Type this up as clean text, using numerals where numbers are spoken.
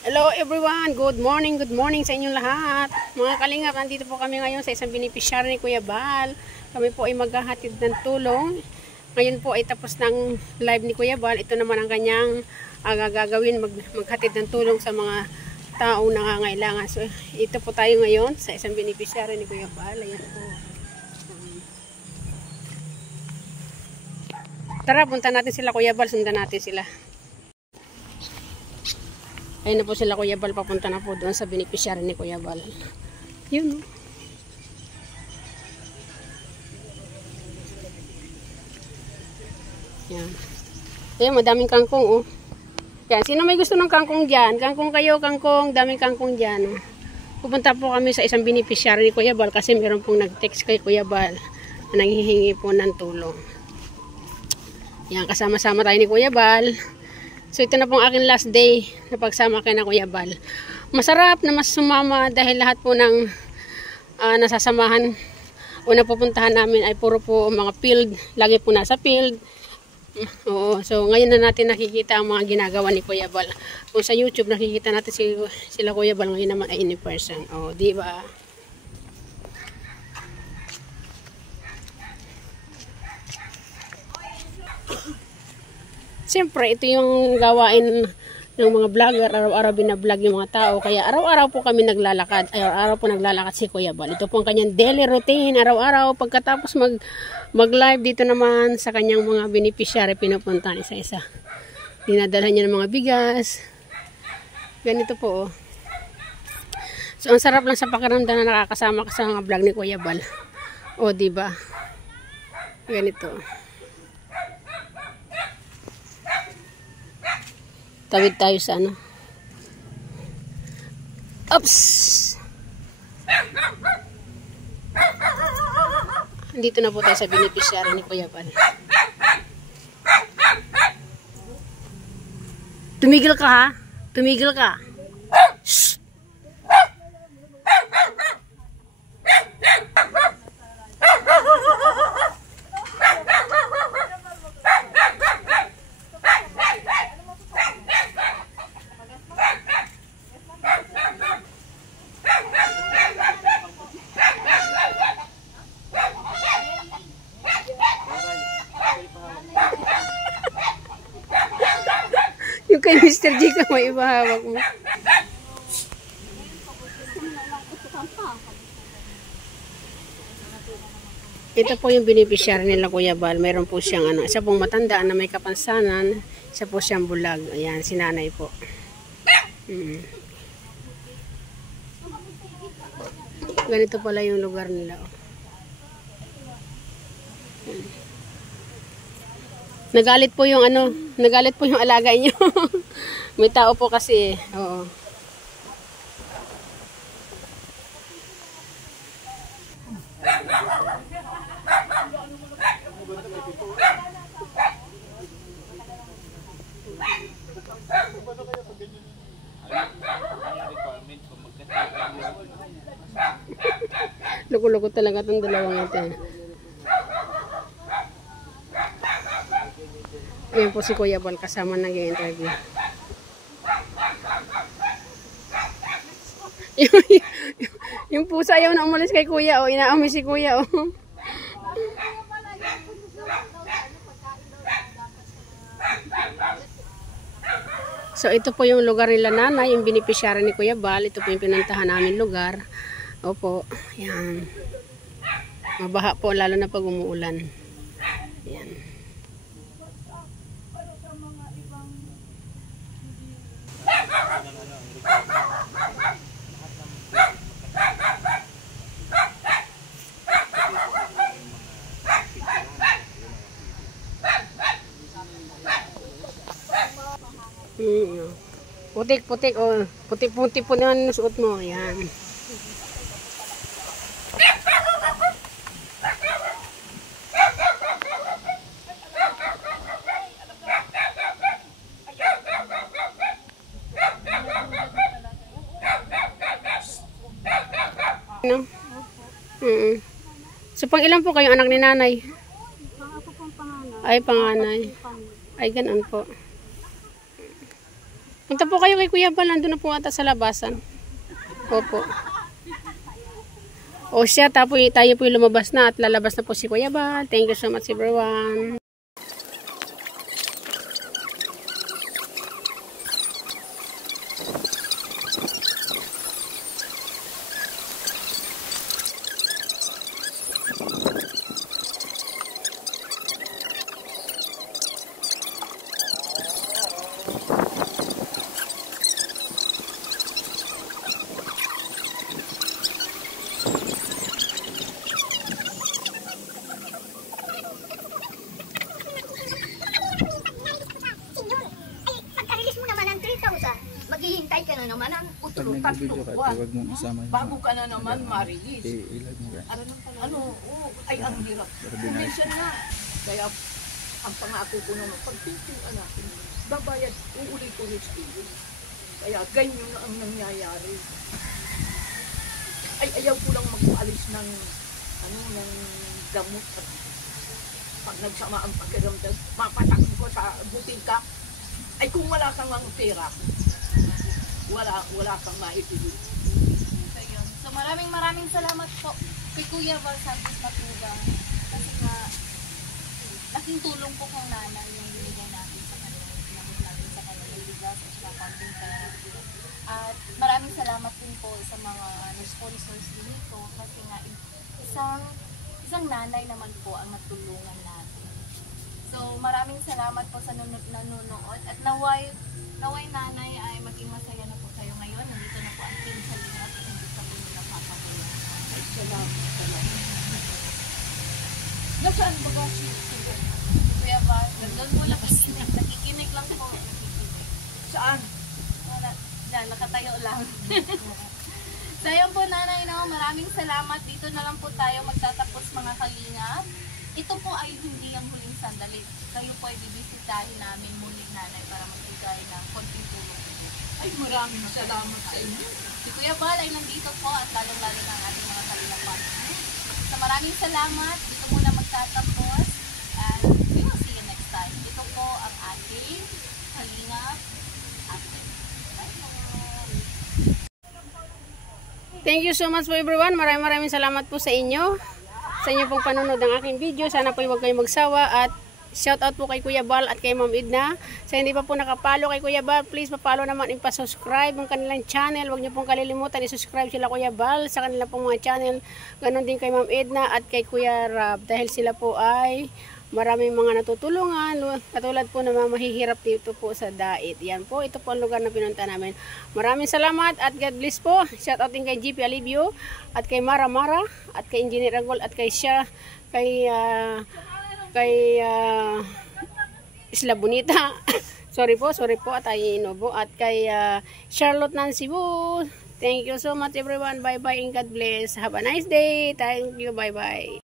Hello everyone, good morning sa inyong lahat. Mga kalingap, nandito po kami ngayon sa isang beneficiary ni Kuya Bal. Kami po ay maghahatid ng tulong. Ngayon po ay tapos ng live ni Kuya Bal. Ito naman ang kanyang gagawin, maghatid ng tulong sa mga taong nangangailangan. So ito po tayo ngayon sa isang beneficiary ni Kuya Bal. Ayan po. Tara, punta natin sila Kuya Bal, sundan natin sila. Ayun na po sila Kuya Bal, papunta na po doon sa beneficiary ni Kuya Bal. Yun. Yan. Ayun, madaming kangkong oh. Yan, sino may gusto ng kangkong dyan? Kangkong kayo, kangkong, daming kangkong dyan oh. Pupunta po kami sa isang beneficiary ni Kuya Bal kasi meron pong nag-text kay Kuya Bal na nanghihingi po ng tulong. Yan, kasama-sama tayo ni Kuya Bal. So ito na pong aking last day na pagsama kay na Kuya Bal. Masarap na mas sumama dahil lahat po ng nasasamahan o napupuntahan namin ay puro po mga field. Lagi po nasa field. Oo, so ngayon na natin nakikita ang mga ginagawa ni Kuya Bal. Kung sa YouTube nakikita natin sila Kuya Bal, ngayon naman ay in person. O, di ba? Siyempre, ito yung gawain ng mga vlogger. Araw-araw binablog yung mga tao. Kaya araw-araw po kami naglalakad. Araw-araw po naglalakad si Kuya Bal. Ito po ang kanyang daily routine. Araw-araw, pagkatapos mag-live dito naman sa kanyang mga beneficiary, pinupuntahan isa-isa. Dinadala niya ng mga bigas. Ganito po. Oh. So, ang sarap lang sa pakiramdam na nakakasama ka sa mga vlog ni Kuya Bal. O, diba? Ganito. Tawid tayo sa ano. Oops! Dito na po tayo sa beneficiary ni Kuya Bal. Tumigil ka ha? Tumigil ka. Shh! Yung kay Mr. G ka may ibahawak mo. Ito po yung beneficiary nila Kuya Bal. Meron po siyang ano, isa pong matanda na may kapansanan, isa po siyang bulag. Ayan, si nanay po. Ganito pala yung lugar nila. Nagalit po yung ano, nagalit po yung alaga niyo. May tao po kasi, oo. Luko-luko talaga itong dalawang ito. Ayan po si Kuya Bal kasama nag-i-interview. Yung pusa ayaw na umalis kay Kuya. O, inaamoy si Kuya. O. So, ito po yung lugar nila nanay, yung beneficiary ni Kuya Bal. Ito po yung pinuntahan namin lugar. Opo, yan. Mabaha po, lalo na pag umuulan. Yan. Putik-putik, oh. Putik-putik po na yung suot mo. Yan. No? So, pang ilan po kayo anak ni nanay? Ako pong panganay. Ay, panganay. Ay, ganun po. Punta po kayo kay Kuya Bal, nandun na po ata sa labasan. Opo. O siya, tayo po yung lumabas na at lalabas na po si Kuya Bal. Thank you so much everyone. Maghihintay ka na naman ang Pag utro, nag-video ka, buwan. huwag mong isama yung Bago ka na naman ma-release. ilag mo ka. Ano, ay ang hirap. Minsan na. Kaya ang pangako ko naman, pag picturean natin, babayad, uulit-ulit kayo. Kaya ganyan na ang nangyayari. Ay ayaw ko lang mag-alis ng ng gamot at pag nagsama ang pakiramdam, mapatakin ko sa butika. Ay kung wala kang ang pera, wala kang maibigay. So, yun. So maraming salamat po kay Kuya Bal Santos Matugang. Kasi nga, laking tulong po kong nanay yung binigay natin sa kanila. Pinamot natin sa kanila yung bigas at sila konting pera. At maraming salamat din po sa mga sponsors dito. Kasi nga, isang nanay naman po ang natulungan natin. So maraming salamat po sa nanonood. At naway nanay ay maging masaya na po kayo ngayon. Nandito na po ang team sa Lingat at hindi kami nila papabulan. Ay salamat. Nasaan ba ba si Kuya Bal, nandun po nakikinig lang po. Saan? Wala, dyan, nakatayo lang. So yun po nanay, no, maraming salamat. Dito na lang po tayo magtatapos mga kalingap. Ito po ay hindi ang huling sandali. Kayo po ay bibisitahin namin muli nanay para magbigay ng konting tulong. Ay maraming salamat sa inyo. Si Kuya Bal ay nandito po at lalong-lalo na ang ating mga kalingap partners. So maraming salamat. Dito muna magtatapos. And we will see you next time. Ito po ang ating kalingap update. Bye-bye! Thank you so much po everyone. Maraming salamat po sa inyo. Sa inyo pong panonood ng aking video. Sana po huwag kayong magsawa at shout out po kay Kuya Bal at kay Ma'am Edna. Sa hindi pa po nakapalo kay Kuya Bal, please papalo naman and pa-subscribe ang kanilang channel. Huwag niyo pong kalilimutan i-subscribe sila Kuya Bal sa kanilang pong mga channel. Ganon din kay Ma'am Edna at kay Kuya Rab dahil sila po ay maraming mga natutulungan, katulad po na mga mahihirap dito po sa Dait. Yan po, ito po ang lugar na pinunta namin. Maraming salamat at God bless po. Shout out din kay GP Alivio at kay Mara at kay Engineer Agol at kay Sha, kay Isla Bonita. sorry po at ay Inobo at kay Charlotte Nancy Boo. Thank you so much everyone. Bye bye and God bless. Have a nice day. Thank you. Bye bye.